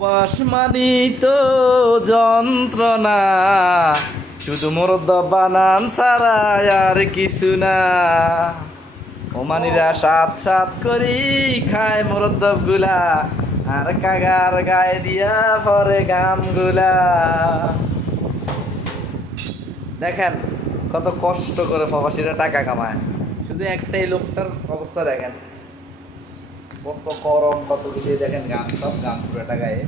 পাশমানি তো যন্ত্রণা, শুধু মোরদ বানান ছাড়া আর কিছু না। ওমানিরা সাত সাত করি খায় মোরদ গুলা, আর কাগার গায়ে দিয়া পরে গাম গুলা। দেখেন কত কষ্ট করে প্রবাসীরা টাকা কামায়, শুধু একটাই লোকটার অবস্থা দেখেন, কত গরম, কত কিছু দেখেন, গান সব গান পুরোটা গায়ে।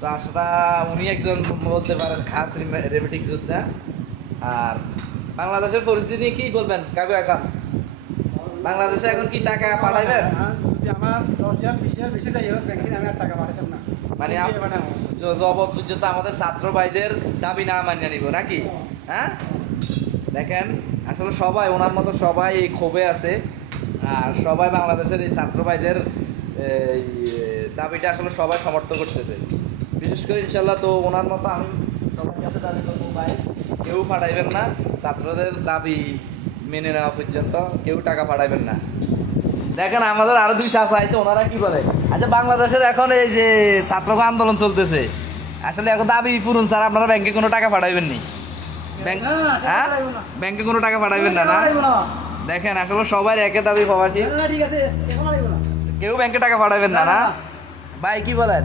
তো আসলে উনি একজন বলতে পারেন খাস রেমিটিক যোদ্ধা। আর বাংলাদেশের পরিস্থিতি নিয়ে কি বলবেন কাকু? এখন বাংলাদেশে এখন কি টাকা পাঠাইবেন? যদি আমার 10,000 20,000 বেশি যাই হোক ব্যাংকে আমি আর টাকা পাঠাতাম না। মানে জবরদস্ত আমাদের ছাত্র ভাইদের দাবি না মানিয়ে নিব নাকি? হ্যাঁ, দেখেন আসলে সবাই ওনার মতো সবাই এই ক্ষোভে আছে, আর সবাই বাংলাদেশের এই ছাত্র ভাইদের এই দাবিটা আসলে সবাই সমর্থন করতেছে। বিশেষ করে ইনশাল্লাহ তো ওনার মতো আমি সবার কাছে দাবি করবো, ভাই কেউ পাঠাইবেন না, ছাত্রদের দাবি মেনে নেওয়া পর্যন্ত কেউ টাকা পাঠাইবেন না। দেখেন আমাদের আরো দুই চাচা আছে, ওনারা কি বলে? আচ্ছা, বাংলাদেশের এখন এই যে ছাত্র আন্দোলন চলতেছে, আসলে এখন দাবি পূরণ স্যার, আপনারা ব্যাংকে কোনো টাকা পাঠাইবেন নি? হ্যাঁ, ব্যাংকে কোনো টাকা পাঠাইবেন না? না, দেখেন আসলে সবাই একে দাবি প্রবাসী, কেউ ব্যাংকে টাকা পাঠাবেন না। না ভাই কি বলেন?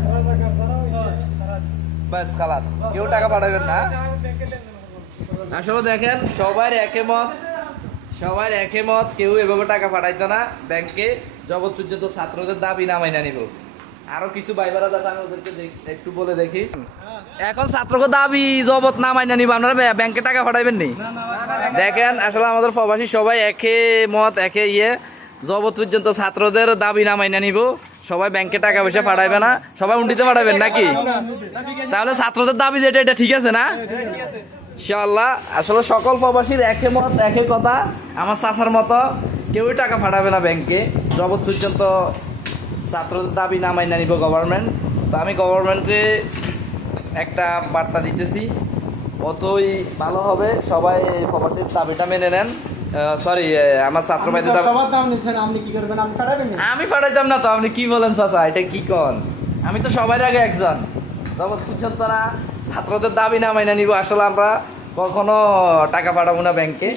বাস খালাস, কেউ টাকা পাঠাবেন না। আসলে দেখেন সবার একমত, কেউ এভাবে টাকা পাঠাইতো না ব্যাংকে, জগৎ পর্যন্ত ছাত্রদের দাবি নামাই না নিব। আরো কিছু ভাইবারা দাদা আমি ওদেরকে একটু বলে দেখি। এখন ছাত্রকে দাবি জবত নামাই না নিব, আপনারা ব্যাংকে টাকা পাঠাইবেন নি? দেখেন আসলে আমাদের প্রবাসী সবাই একে মত, একে জবত পর্যন্ত ছাত্রদের দাবি নামাই না নিব, সবাই ব্যাংকে টাকা পয়সা পাঠাইবে না, সবাই উন্ডিতে পাঠাবেন নাকি? তাহলে ছাত্রদের দাবি যেটা, এটা ঠিক আছে না? ইনশাআল্লাহ আসলে সকল প্রবাসীর একে মত, একে কথা। আমার চাচার মতো কেউই টাকা পাঠাবে না ব্যাংকে, জবত পর্যন্ত ছাত্রদের দাবি নামাই না নিব গভর্নমেন্ট। তো আমি গভর্নমেন্টে একটা বার্তা দিতেছি, অতই ভালো হবে সবাই প্রবাসীর দাবিটা মেনে নেন। সরি, আমার ছাত্র ভাইদের আমি পাঠাইতাম না তো, আপনি কি বলেন চাচা? এটা কি কন? আমি তো সবাই আগে একজন, তখন পর্যন্ত তারা ছাত্রদের দাবি না মাইনা নিব, আসলে আমরা কখনো টাকা পাঠাবো না ব্যাংকে।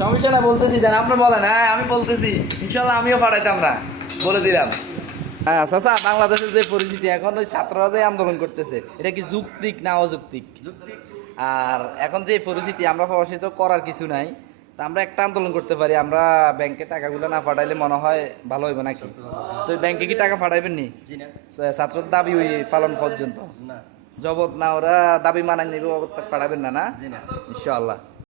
সমস্যা না, বলতেছি দেন, আপনি বলেন। হ্যাঁ আমি বলতেছি, ইনশাল্লাহ আমিও পাঠাইতাম না, বলে দিলাম। হ্যাঁ চাচা, বাংলাদেশের যে পরিস্থিতি এখন, ওই ছাত্ররা যে আন্দোলন করতেছে, এটা কি যৌক্তিক না অযৌক্তিক? আর এখন যে পরিস্থিতি, আমরা প্রবাসী তো করার কিছু নাই, তা আমরা একটা আন্দোলন করতে পারি, আমরা ব্যাংকে টাকাগুলো না পাঠাইলে মনে হয় ভালো হইবে নাকি? তো ব্যাংকে কি টাকা পাঠাইবেন নি ছাত্রদের দাবি ওই পালন পর্যন্ত? জবত না ওরা দাবি মানায় নিবে, পাঠাবেন না? না ইনশাআল্লাহ।